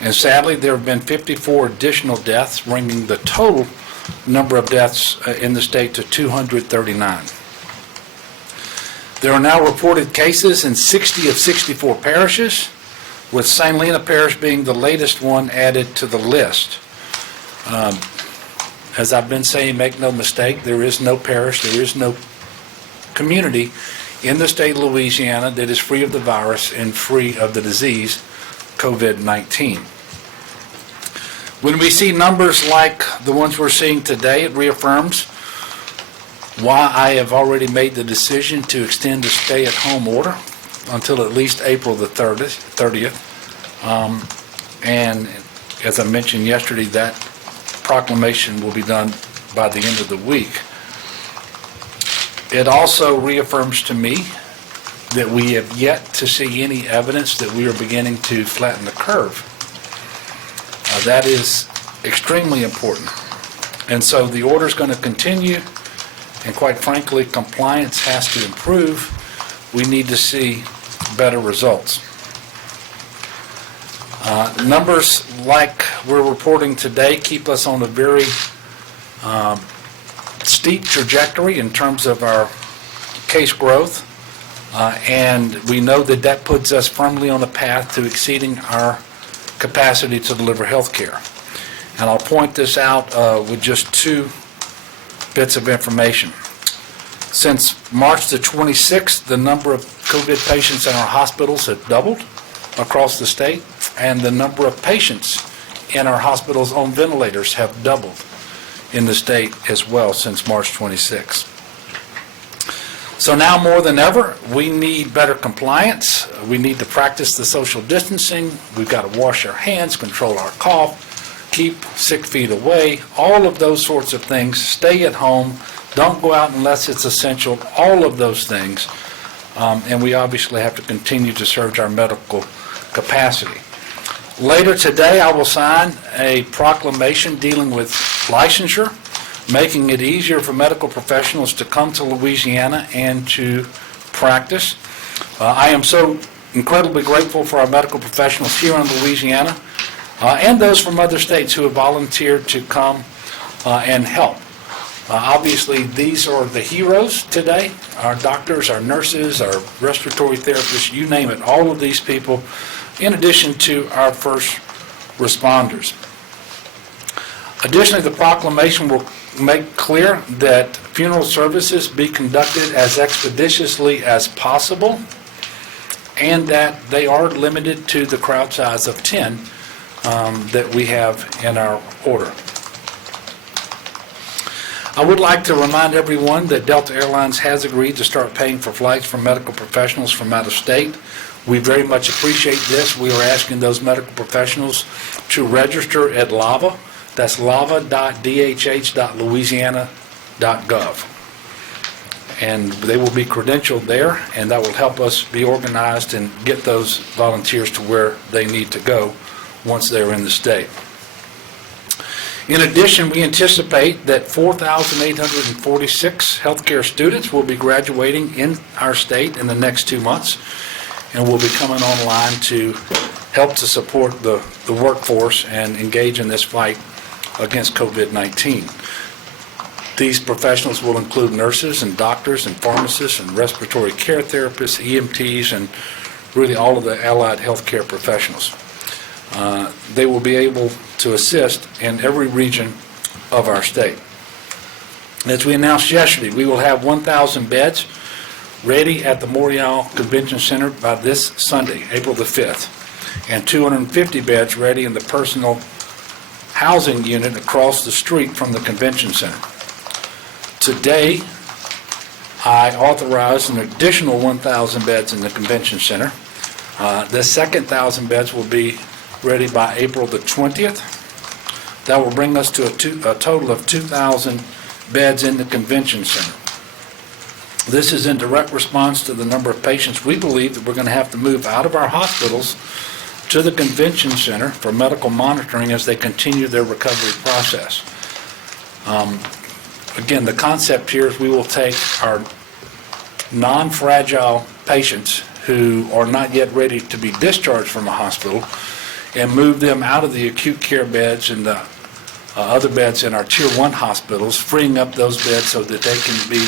And sadly, there have been 54 additional deaths, bringing the total number of deaths in the state to 239. There are now reported cases in 60 of 64 parishes, with St. Helena Parish being the latest one added to the list. As I've been saying, make no mistake, there is no parish, there is no community in the state of Louisiana that is free of the virus and free of the disease, COVID-19. When we see numbers like the ones we're seeing today, it reaffirms why I have already made the decision to extend the stay-at-home order until at least April the 30th. And as I mentioned yesterday, that proclamation will be done by the end of the week. It also reaffirms to me that we have yet to see any evidence that we are beginning to flatten the curve. That is extremely important. And so the order is going to continue, and quite frankly, compliance has to improve. We need to see better results. Numbers like we're reporting today keep us on a very steep trajectory in terms of our case growth, and we know that that puts us firmly on a path to exceeding our capacity to deliver health care. And I'll point this out with just two bits of information. Since March the 26th, the number of COVID patients in our hospitals have doubled across the state, and the number of patients in our hospitals on ventilators have doubled in the state as well since March 26th. So now more than ever, we need better compliance. We need to practice the social distancing. We've got to wash our hands, control our cough, keep 6 feet away, all of those sorts of things. Stay at home. Don't go out unless it's essential, all of those things. And we obviously have to continue to surge our medical capacity. Later today, I will sign a proclamation dealing with licensure, making it easier for medical professionals to come to Louisiana and to practice. I am so incredibly grateful for our medical professionals here in Louisiana and those from other states who have volunteered to come and help. Obviously, these are the heroes today, our doctors, our nurses, our respiratory therapists, you name it, all of these people, in addition to our first responders. Additionally, the proclamation will make clear that funeral services be conducted as expeditiously as possible, and that they are limited to the crowd size of 10 that we have in our order. I would like to remind everyone that Delta Airlines has agreed to start paying for flights for medical professionals from out of state. We very much appreciate this. We are asking those medical professionals to register at LAVA. That's lava.dhh.louisiana.gov. And they will be credentialed there, and that will help us be organized and get those volunteers to where they need to go once they're in the state. In addition, we anticipate that 4,846 healthcare students will be graduating in our state in the next 2 months, and will be coming online to help to support the workforce and engage in this fight against COVID-19. These professionals will include nurses and doctors and pharmacists and respiratory care therapists, EMTs, and really all of the allied healthcare professionals. They will be able to assist in every region of our state. As we announced yesterday, we will have 1,000 beds ready at the Morial Convention Center by this Sunday, April the 5th, and 250 beds ready in the personal housing unit across the street from the convention center. Today, I authorized an additional 1,000 beds in the convention center. The second 1,000 beds will be ready by April the 20th. That will bring us to a total of 2,000 beds in the convention center. This is in direct response to the number of patients we believe that we're going to have to move out of our hospitals to the convention center for medical monitoring as they continue their recovery process. Again, the concept here is we will take our non-fragile patients who are not yet ready to be discharged from a hospital, and move them out of the acute care beds and the other beds in our Tier 1 hospitals, freeing up those beds so that they can be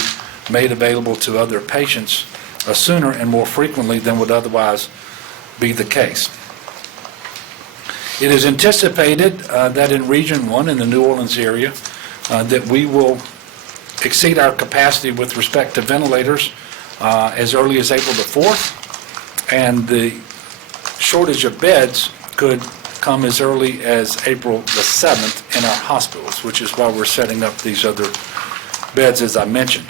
made available to other patients sooner and more frequently than would otherwise be the case. It is anticipated that in Region 1 in the New Orleans area that we will exceed our capacity with respect to ventilators as early as April the 4th, and the shortage of beds could come as early as April the 7th in our hospitals, which is why we're setting up these other beds, as I mentioned.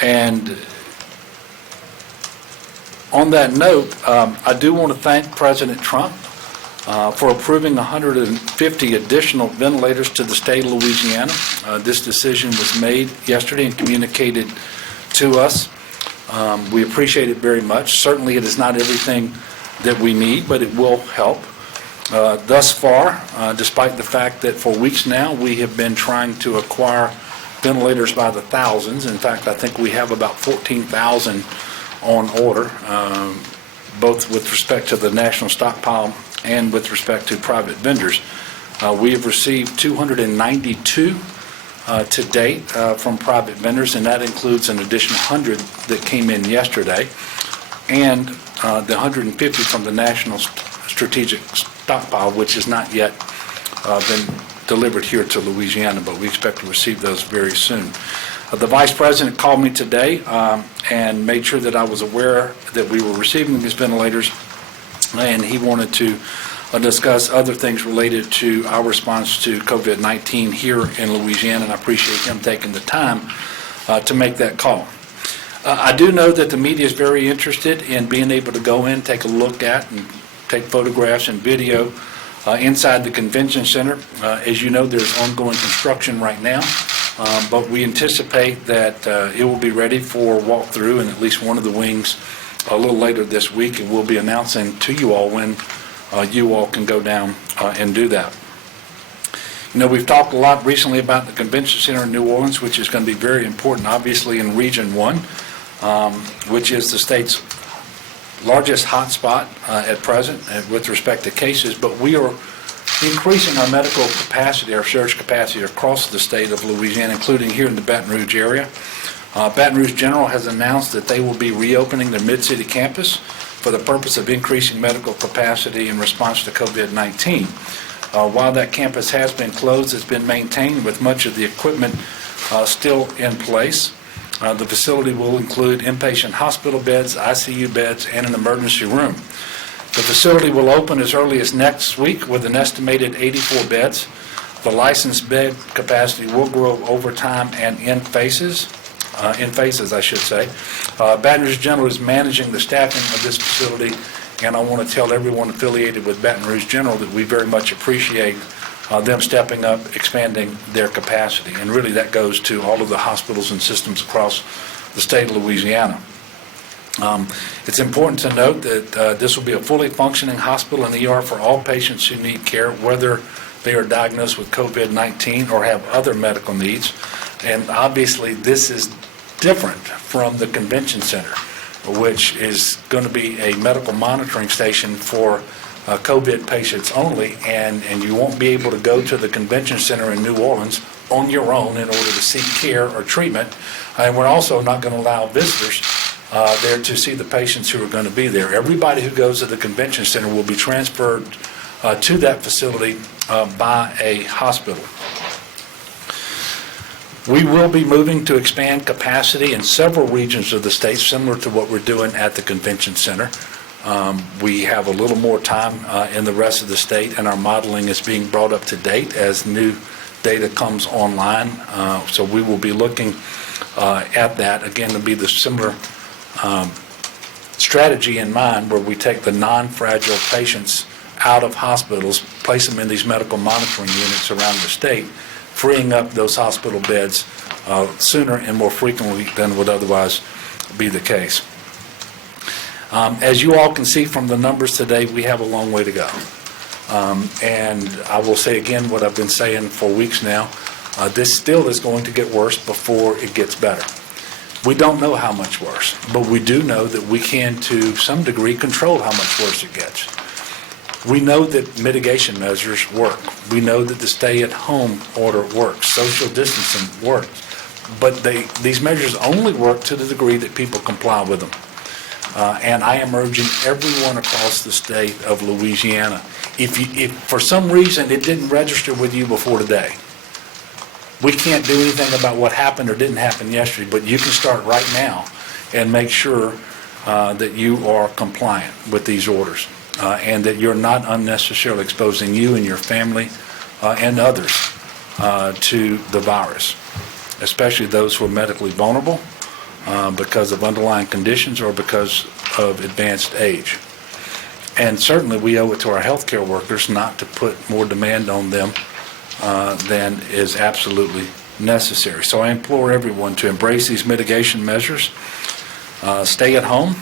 And on that note, I do want to thank President Trump for approving 150 additional ventilators to the state of Louisiana. This decision was made yesterday and communicated to us. We appreciate it very much. Certainly it is not everything that we need, but it will help. Thus far, despite the fact that for weeks now we have been trying to acquire ventilators by the thousands. In fact, I think we have about 14,000 on order, both with respect to the national stockpile and with respect to private vendors. We have received 292 to date from private vendors, and that includes an additional 100 that came in yesterday, and the 150 from the national strategic stockpile, which has not yet been delivered here to Louisiana, but we expect to receive those very soon. The Vice President called me today and made sure that I was aware that we were receiving these ventilators, and he wanted to discuss other things related to our response to COVID-19 here in Louisiana, and I appreciate him taking the time to make that call. I do know that the media is very interested in being able to go in, take a look at, and take photographs and video inside the convention center. As you know, there's ongoing construction right now, but we anticipate that it will be ready for walkthrough in at least one of the wings a little later this week, and we'll be announcing to you all when you all can go down and do that. You know, we've talked a lot recently about the convention center in New Orleans, which is going to be very important, obviously, in Region 1, which is the state's largest hotspot at present with respect to cases, but we are increasing our medical capacity, our surge capacity across the state of Louisiana, including here in the Baton Rouge area. Baton Rouge General has announced that they will be reopening their Mid-City campus for the purpose of increasing medical capacity in response to COVID-19. While that campus has been closed, it's been maintained with much of the equipment still in place. The facility will include inpatient hospital beds, ICU beds, and an emergency room. The facility will open as early as next week with an estimated 84 beds. The licensed bed capacity will grow over time and in phases, I should say. Baton Rouge General is managing the staffing of this facility, and I want to tell everyone affiliated with Baton Rouge General that we very much appreciate them stepping up, expanding their capacity. And really that goes to all of the hospitals and systems across the state of Louisiana. It's important to note that this will be a fully functioning hospital and ER for all patients who need care, whether they are diagnosed with COVID-19 or have other medical needs. And obviously this is different from the convention center, which is going to be a medical monitoring station for COVID patients only, and you won't be able to go to the convention center in New Orleans on your own in order to seek care or treatment. And we're also not going to allow visitors there to see the patients who are going to be there. Everybody who goes to the convention center will be transferred to that facility by a hospital. We will be moving to expand capacity in several regions of the state, similar to what we're doing at the convention center. We have a little more time in the rest of the state, and our modeling is being brought up to date as new data comes online. So we will be looking at that, again, to be the similar strategy in mind, where we take the non-fragile patients out of hospitals, place them in these medical monitoring units around the state, freeing up those hospital beds sooner and more frequently than would otherwise be the case. As you all can see from the numbers today, we have a long way to go. And I will say again what I've been saying for weeks now, this still is going to get worse before it gets better. We don't know how much worse, but we do know that we can, to some degree, control how much worse it gets. We know that mitigation measures work. We know that the stay-at-home order works, social distancing works, but these measures only work to the degree that people comply with them. And I am urging everyone across the state of Louisiana, if for some reason it didn't register with you before today, we can't do anything about what happened or didn't happen yesterday, but you can start right now and make sure that you are compliant with these orders and that you're not unnecessarily exposing you and your family and others to the virus, especially those who are medically vulnerable because of underlying conditions or because of advanced age. And certainly we owe it to our healthcare workers not to put more demand on them than is absolutely necessary. So I implore everyone to embrace these mitigation measures, stay at home,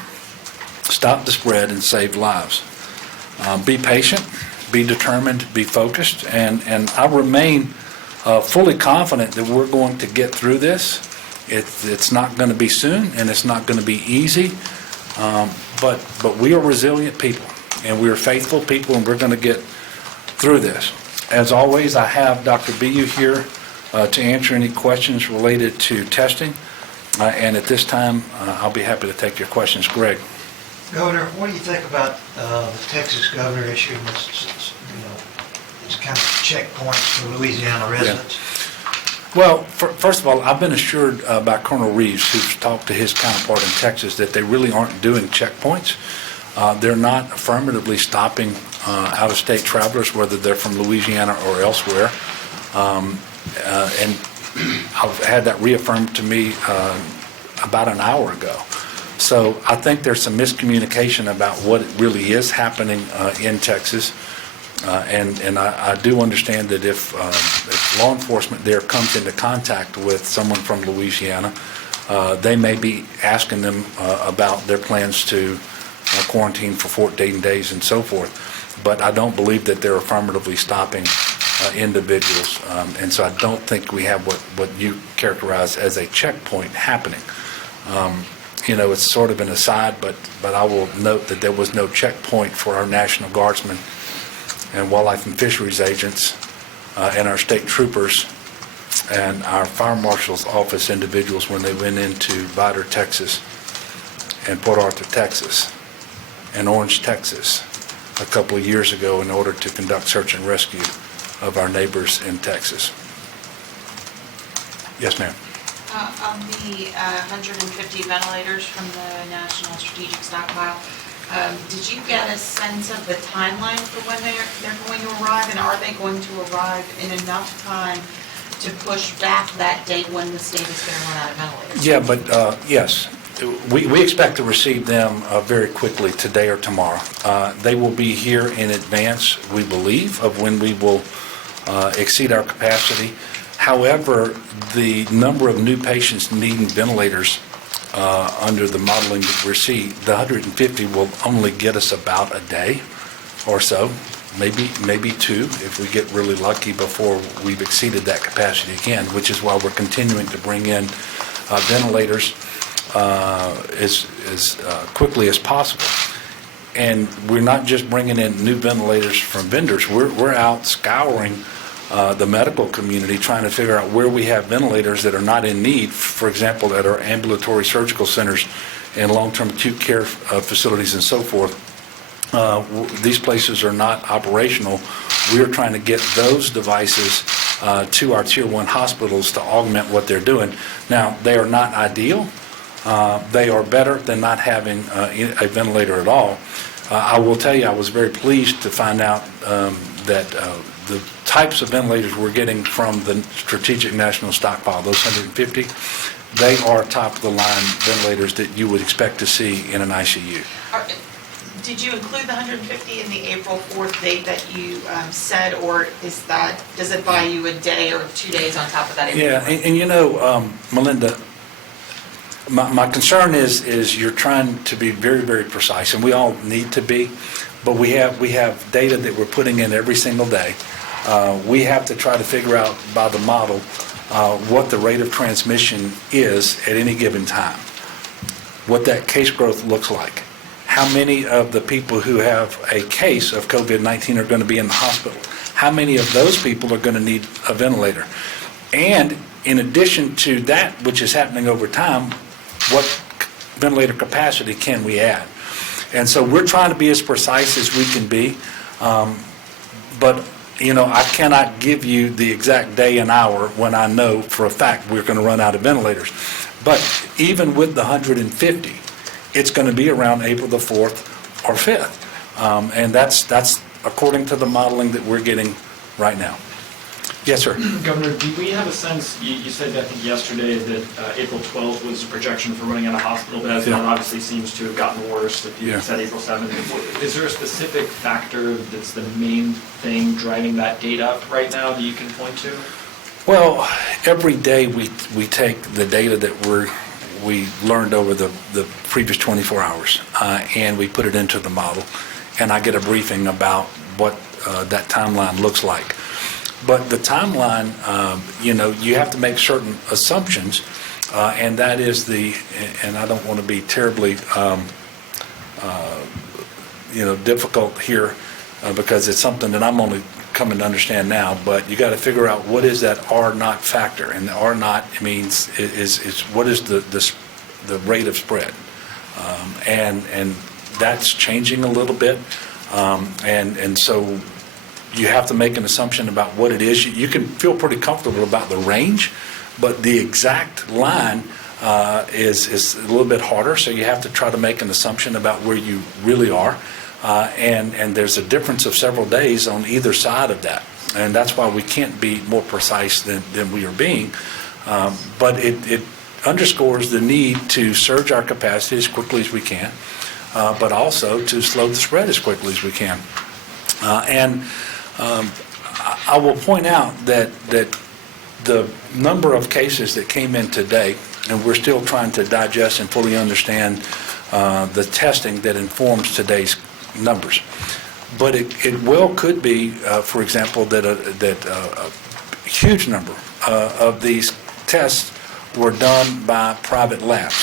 stop the spread, and save lives. Be patient, be determined, be focused, and I remain fully confident that we're going to get through this. It's not going to be soon, and it's not going to be easy, but we are resilient people, and we are faithful people, and we're going to get through this. As always, I have Dr. Bu here to answer any questions related to testing, and at this time, I'll be happy to take your questions. Greg. Governor, what do you think about the Texas governor issuing this, these kind of checkpoints for Louisiana residents? Yeah. Well, first of all, I've been assured by Colonel Reeves, who's talked to his counterpart in Texas, that they really aren't doing checkpoints. They're not affirmatively stopping out-of-state travelers, whether they're from Louisiana or elsewhere. And I've had that reaffirmed to me about an hour ago. So I think there's some miscommunication about what really is happening in Texas. And I do understand that if law enforcement there comes into contact with someone from Louisiana, they may be asking them about their plans to quarantine for 14 days and so forth. But I don't believe that they're affirmatively stopping individuals. And so I don't think we have what you characterize as a checkpoint happening. It's sort of an aside, but I will note that there was no checkpoint for our National Guardsmen and wildlife and fisheries agents and our state troopers and our fire marshal's office individuals when they went into Vidor, Texas, and Port Arthur, Texas, and Orange, Texas, a couple of years ago in order to conduct search and rescue of our neighbors in Texas. Yes, ma'am. On the 150 ventilators from the National Strategic Stockpile, did you get a sense of the timeline for when they're going to arrive, and are they going to arrive in enough time to push back that date when the state is going to run out of ventilators? Yeah, but yes, we expect to receive them very quickly, today or tomorrow. They will be here in advance, we believe, of when we will exceed our capacity. However, the number of new patients needing ventilators under the modeling that we see, the 150 will only get us about a day or so, maybe two, if we get really lucky before we've exceeded that capacity again, which is why we're continuing to bring in ventilators as quickly as possible. And we're not just bringing in new ventilators from vendors. We're out scouring the medical community, trying to figure out where we have ventilators that are not in need, for example, at our ambulatory surgical centers and long-term acute care facilities and so forth. These places are not operational. We're trying to get those devices to our Tier 1 hospitals to augment what they're doing. Now, they are not ideal. They are better than not having a ventilator at all. I will tell you, I was very pleased to find out that the types of ventilators we're getting from the Strategic National Stockpile, those 150, they are top-of-the-line ventilators that you would expect to see in an ICU. Did you include the 150 in the April 4th date that you said, or does it buy you a day or 2 days on top of that? Yeah, and Melinda, my concern is you're trying to be very, very precise, and we all need to be, but we have data that we're putting in every single day. We have to try to figure out by the model what the rate of transmission is at any given time, what that case growth looks like, how many of the people who have a case of COVID-19 are going to be in the hospital? How many of those people are going to need a ventilator? And in addition to that, which is happening over time, what ventilator capacity can we add? And so we're trying to be as precise as we can be, but I cannot give you the exact day and hour when I know for a fact we're going to run out of ventilators. But even with the 150, it's going to be around April the 4th or 5th. And that's according to the modeling that we're getting right now. Yes, sir. Governor, do we have a sense, you said I think yesterday that April 12th was a projection for running out of hospital beds, and it obviously seems to have gotten worse. If you said April 7th, is there a specific factor that's the main thing driving that date up right now that you can point to? Well, every day we take the data that we learned over the previous 24 hours, and we put it into the model, and I get a briefing about what that timeline looks like. But the timeline, you have to make certain assumptions, and that is and I don't want to be terribly, difficult here because it's something that I'm only coming to understand now, but you got to figure out what is that R naught factor, and the R naught means is what is the rate of spread, and that's changing a little bit, and so you have to make an assumption about what it is. You can feel pretty comfortable about the range, but the exact line is a little bit harder, so you have to try to make an assumption about where you really are. And there's a difference of several days on either side of that. And that's why we can't be more precise than we are being. But it underscores the need to surge our capacity as quickly as we can, but also to slow the spread as quickly as we can. I will point out that the number of cases that came in today, and we're still trying to digest and fully understand the testing that informs today's numbers. But it well could be, for example, that a huge number of these tests were done by private labs.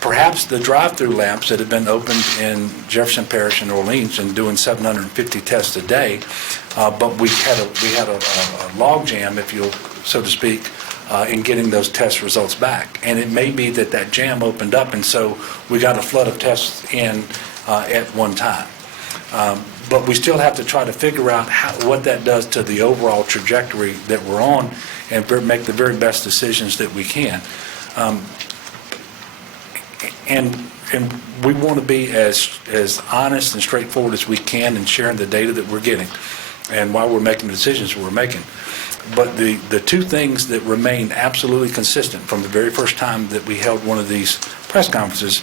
Perhaps the drive-through labs that have been opened in Jefferson Parish and Orleans and doing 750 tests a day, but we had a log jam, if you'll, so to speak, in getting those test results back. And it may be that jam opened up, and so we got a flood of tests in at one time. But we still have to try to figure out what that does to the overall trajectory that we're on and make the very best decisions that we can. And we want to be as honest and straightforward as we can in sharing the data that we're getting and why we're making the decisions we're making. But the two things that remain absolutely consistent from the very first time that we held one of these press conferences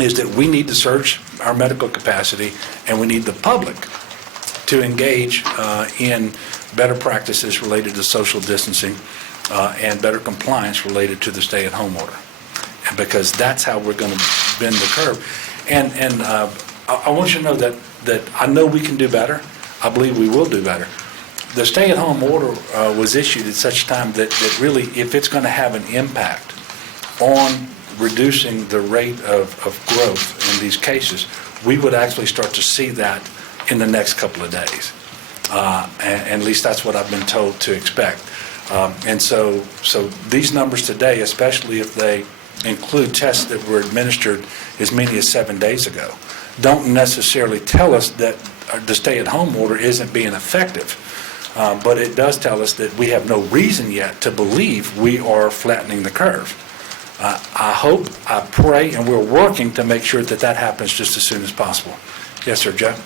is that we need to surge our medical capacity, and we need the public to engage in better practices related to social distancing and better compliance related to the stay-at-home order, because that's how we're going to bend the curve. And I want you to know that I know we can do better. I believe we will do better. The stay-at-home order was issued at such time that really, if it's going to have an impact on reducing the rate of growth in these cases, we would actually start to see that in the next couple of days. And at least that's what I've been told to expect. And so these numbers today, especially if they include tests that were administered as many as 7 days ago, don't necessarily tell us that the stay-at-home order isn't being effective. But it does tell us that we have no reason yet to believe we are flattening the curve. I hope, I pray, and we're working to make sure that happens just as soon as possible. Yes, sir, Jeff?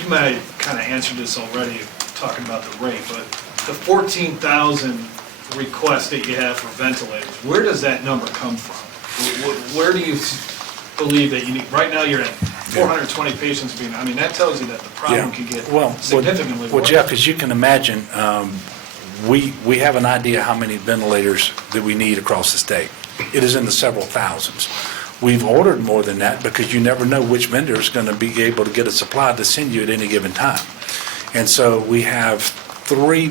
You might have kind of answered this already, talking about the rate, but the 14,000 requests that you have for ventilators, where does that number come from? Where do you believe that you need? Right now, you're at 420 patients being, I mean, that tells you that the problem can get significantly worse. Well, Jeff, as you can imagine, we have an idea how many ventilators that we need across the state. It is in the several thousands. We've ordered more than that because you never know which vendor is going to be able to get a supply to send you at any given time. And so we have 3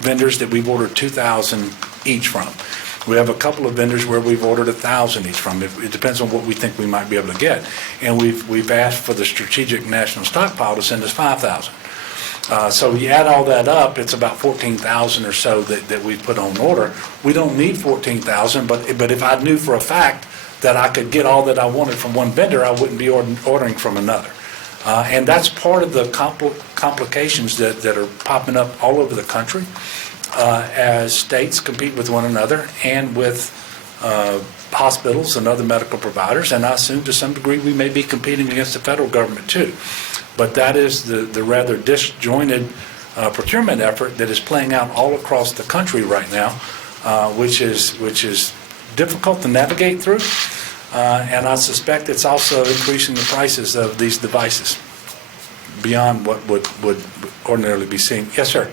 vendors that we've ordered 2,000 each from. We have a couple of vendors where we've ordered 1,000 each from. It depends on what we think we might be able to get. And we've asked for the Strategic National Stockpile to send us 5,000. So you add all that up, it's about 14,000 or so that we put on order. We don't need 14,000, but if I knew for a fact that I could get all that I wanted from one vendor, I wouldn't be ordering from another. And that's part of the complications that are popping up all over the country as states compete with one another and with hospitals and other medical providers. And I assume to some degree we may be competing against the federal government too. But that is the rather disjointed procurement effort that is playing out all across the country right now, which is difficult to navigate through. And I suspect it's also increasing the prices of these devices beyond what would ordinarily be seen. Yes, sir.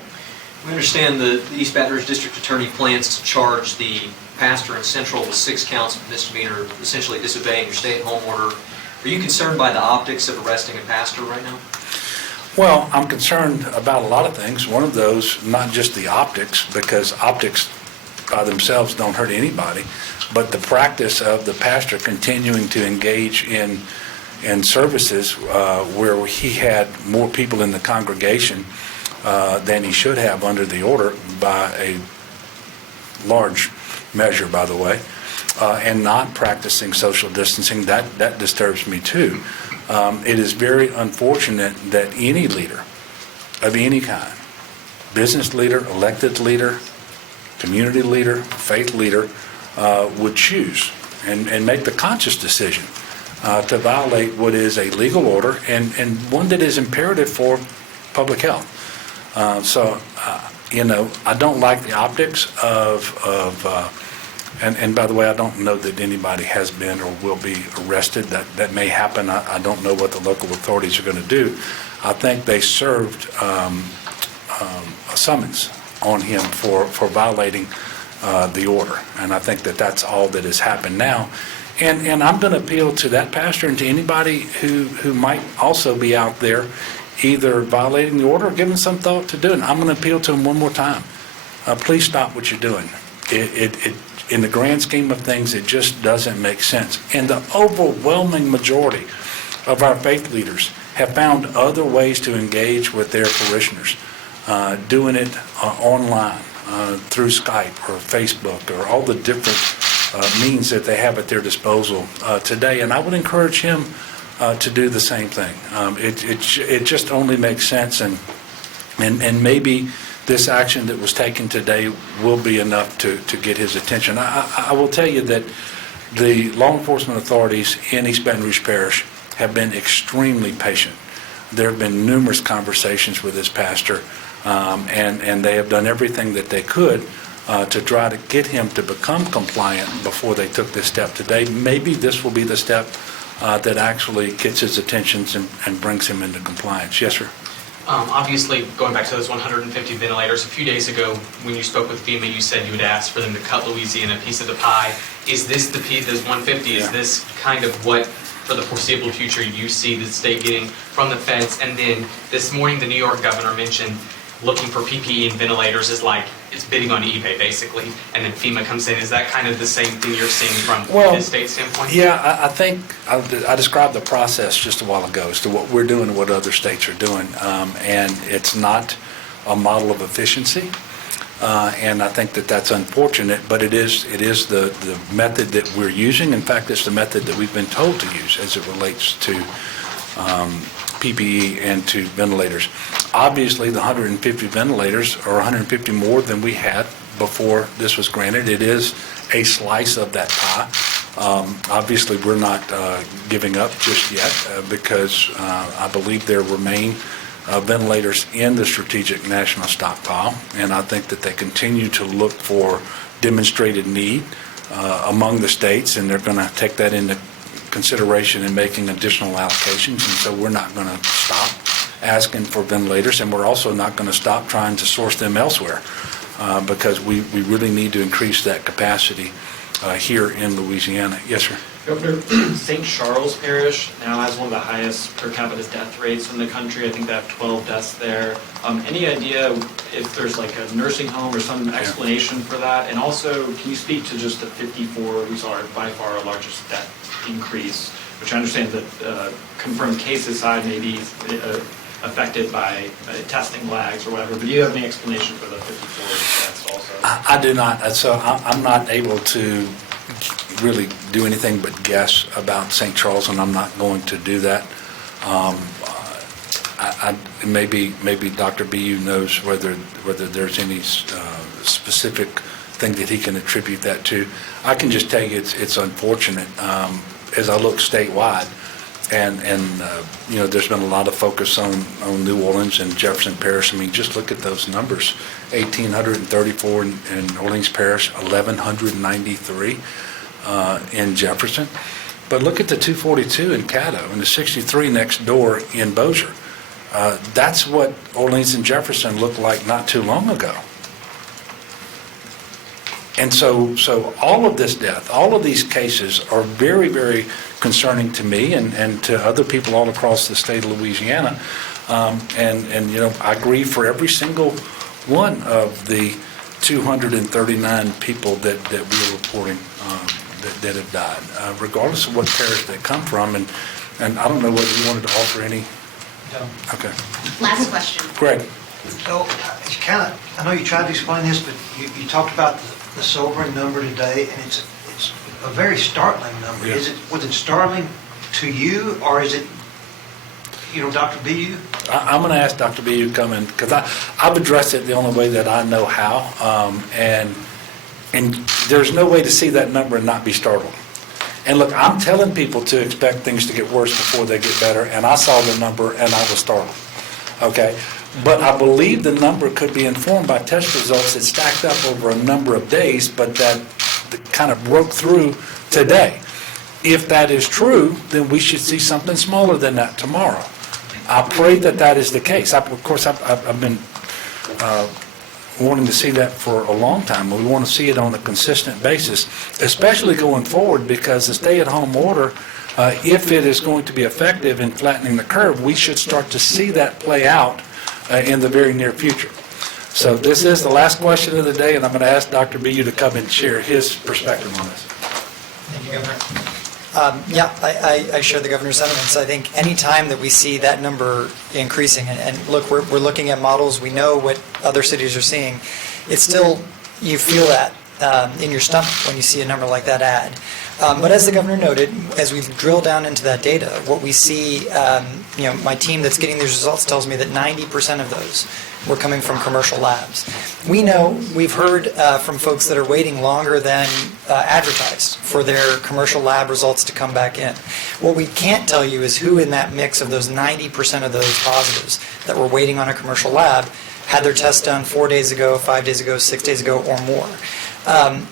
We understand the East Baton Rouge District Attorney plans to charge the pastor in Central with 6 counts of misdemeanor, essentially disobeying your stay-at-home order. Are you concerned by the optics of arresting a pastor right now? Well, I'm concerned about a lot of things. One of those, not just the optics, because optics by themselves don't hurt anybody, but the practice of the pastor continuing to engage in services where he had more people in the congregation than he should have under the order by a large measure, by the way, and not practicing social distancing, that disturbs me too. It is very unfortunate that any leader of any kind, business leader, elected leader, community leader, faith leader, would choose and make the conscious decision to violate what is a legal order and one that is imperative for public health. I don't like the optics and by the way, I don't know that anybody has been or will be arrested. That may happen. I don't know what the local authorities are going to do. I think they served a summons on him for violating the order. And I think that's all that has happened now. And I'm going to appeal to that pastor and to anybody who might also be out there either violating the order or giving some thought to doing it. I'm going to appeal to him one more time. Please stop what you're doing. In the grand scheme of things, it just doesn't make sense. And the overwhelming majority of our faith leaders have found other ways to engage with their parishioners, doing it online, through Skype or Facebook or all the different means that they have at their disposal today. And I would encourage him to do the same thing. It just only makes sense, and maybe this action that was taken today will be enough to get his attention. I will tell you that the law enforcement authorities in East Baton Rouge Parish have been extremely patient. There have been numerous conversations with this pastor, and they have done everything that they could to try to get him to become compliant before they took this step today. Maybe this will be the step that actually gets his attention and brings him into compliance. Yes, sir. Obviously, going back to those 150 ventilators, a few days ago when you spoke with FEMA, you said you would ask for them to cut Louisiana a piece of the pie. Is this the piece, this 150, is this kind of what, for the foreseeable future, you see the state getting from the feds? And then this morning, the New York governor mentioned looking for PPE and ventilators is like, it's bidding on eBay, basically, and then FEMA comes in. Is that kind of the same thing you're seeing from the state standpoint? Yeah, I think I described the process just a while ago as to what we're doing and what other states are doing, and it's not a model of efficiency, and I think that's unfortunate, but it is the method that we're using. In fact, it's the method that we've been told to use as it relates to PPE and to ventilators. Obviously, the 150 ventilators are 150 more than we had before this was granted. It is a slice of that pie. Obviously, we're not giving up just yet because I believe there remain ventilators in the Strategic National Stockpile, and I think that they continue to look for demonstrated need among the states, and they're going to take that into consideration in making additional allocations, and so we're not going to stop asking for ventilators, and we're also not going to stop trying to source them elsewhere because we really need to increase that capacity here in Louisiana. Yes, sir. Governor, St. Charles Parish now has one of the highest per capita death rates in the country. I think they have 12 deaths there. Any idea if there's like a nursing home or some explanation for that? And also, can you speak to just the 54, we saw by far our largest death increase, which I understand that confirmed cases side may be affected by testing lags or whatever, but do you have any explanation for the 54 deaths also? I do not, so I'm not able to really do anything but guess about St. Charles, and I'm not going to do that. Maybe Dr. BU knows whether there's any specific thing that he can attribute that to. I can just tell you it's unfortunate. As I look statewide, and there's been a lot of focus on New Orleans and Jefferson Parish. I mean, just look at those numbers: 1,834 in Orleans Parish, 1,193 in Jefferson. But look at the 242 in Caddo and the 63 next door in Bossier. That's what Orleans and Jefferson looked like not too long ago. And so all of this death, all of these cases are very, very concerning to me and to other people all across the state of Louisiana. I grieve for every single one of the 239 people that we're reporting that have died, regardless of what parish they come from. And I don't know whether you wanted to offer any. No. Okay. Last question. Greg. So, I know you tried to explain this, but you talked about the sobering number today, and it's a very startling number. Yeah. Was it startling to you, or is it, Dr. BU? I'm going to ask Dr. BU to come in, because I've addressed it the only way that I know how, and there's no way to see that number and not be startled. And look, I'm telling people to expect things to get worse before they get better, and I saw the number and I was startled. Okay? But I believe the number could be informed by test results that stacked up over a number of days, but that kind of broke through today. If that is true, then we should see something smaller than that tomorrow. I pray that is the case. Of course, I've been wanting to see that for a long time. We want to see it on a consistent basis, especially going forward, because the stay-at-home order, if it is going to be effective in flattening the curve, we should start to see that play out in the very near future. So this is the last question of the day, and I'm going to ask Dr. BU to come and share his perspective on this. Thank you, Governor. I share the governor's sentiments. I think any time that we see that number increasing, and look, we're looking at models, we know what other cities are seeing, it's still, you feel that in your stomach when you see a number like that add. But as the governor noted, as we drill down into that data, what we see, my team that's getting these results tells me that 90% of those were coming from commercial labs. We know, we've heard from folks that are waiting longer than advertised for their commercial lab results to come back in. What we can't tell you is who in that mix of those 90% of those positives that were waiting on a commercial lab had their test done 4 days ago, 5 days ago, 6 days ago, or more.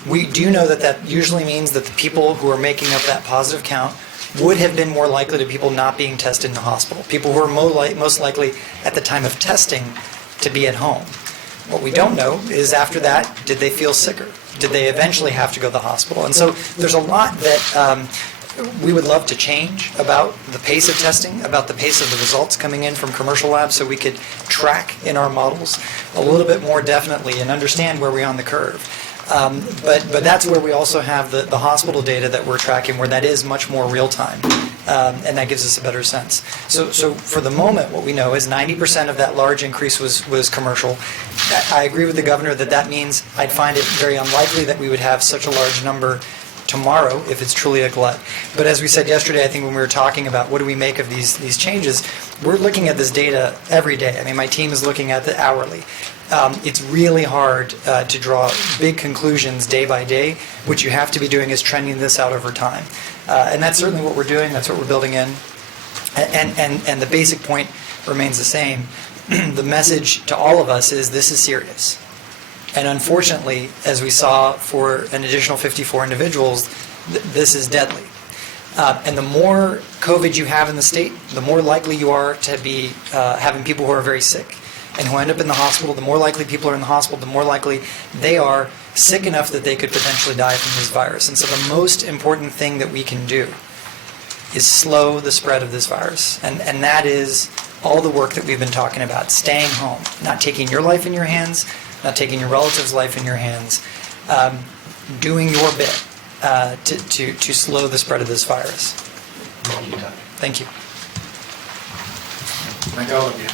We do know that usually means that the people who are making up that positive count would have been more likely to people not being tested in the hospital, people who are most likely at the time of testing to be at home. What we don't know is after that, did they feel sicker? Did they eventually have to go to the hospital? And so there's a lot that we would love to change about the pace of testing, about the pace of the results coming in from commercial labs, so we could track in our models a little bit more definitely and understand where we're on the curve. But that's where we also have the hospital data that we're tracking, where that is much more real time, and that gives us a better sense. So for the moment, what we know is 90% of that large increase was commercial. I agree with the governor that means I'd find it very unlikely that we would have such a large number tomorrow if it's truly a glut. But as we said yesterday, I think when we were talking about what do we make of these changes, we're looking at this data every day. I mean, my team is looking at it hourly. It's really hard to draw big conclusions day by day. What you have to be doing is trending this out over time. And that's certainly what we're doing. That's what we're building in. And the basic point remains the same. The message to all of us is this is serious. And unfortunately, as we saw for an additional 54 individuals, this is deadly. And the more COVID you have in the state, the more likely you are to be having people who are very sick. and who end up in the hospital, the more likely people are in the hospital, the more likely they are sick enough that they could potentially die from this virus. And so the most important thing that we can do is slow the spread of this virus. And that is all the work that we've been talking about, staying home, not taking your life in your hands, not taking your relative's life in your hands, doing your bit to slow the spread of this virus. Thank you, Doug. Thank you. Thank all of you.